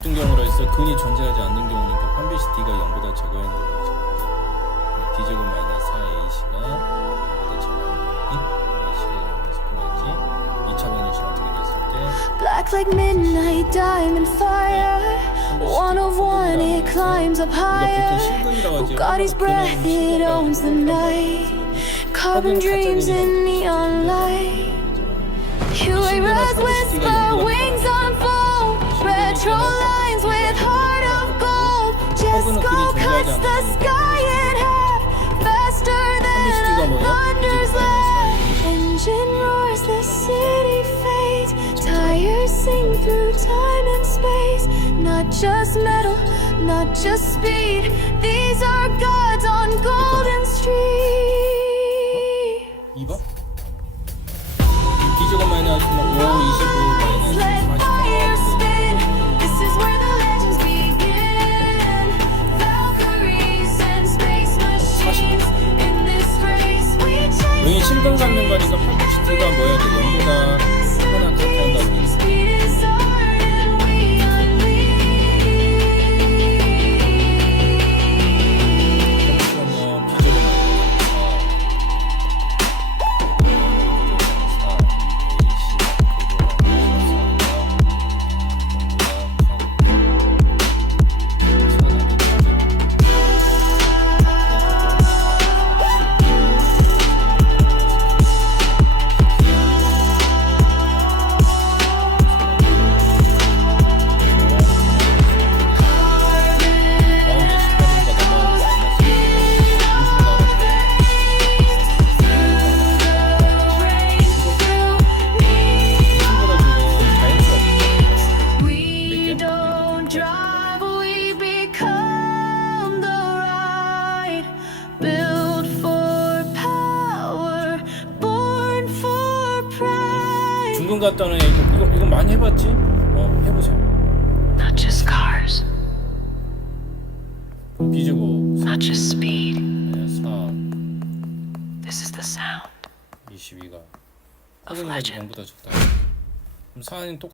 같은 경우라 해서 근이 존재하지 않는 경우니까 판비시 D가 0보다 적어야 하죠. 네, D제곱 마이너스 4AC가 0보다 적어야 AC가 0에서 풀어야지 2차 방정식 어떻게 됐을 때 Black like midnight, diamond fire. One of one, it climbs up higher. Body's breath, it owns the night. Carbon dreams in neon light. You ain't rise whisper, gold. Just go cuts the sky in half. Faster than a thunder's laugh. Engine roars, the city fades. Tires sing through time and space. Not just metal, not just speed. These are gods on Golden Street. 2번? D제곱 마이너스 5, 25 마이너스 Let fire 40 여기. 실근 갖는 거니까 판비시 drive, we become the ride. Built for power, born for pride. 오는 애 이거 이거 이거 많이 해봤지? 어 해보세요. Not just cars, B제곱 not just speed. 4 This is the sound 22가 of legend. 0보다 적다. 그럼 4는 똑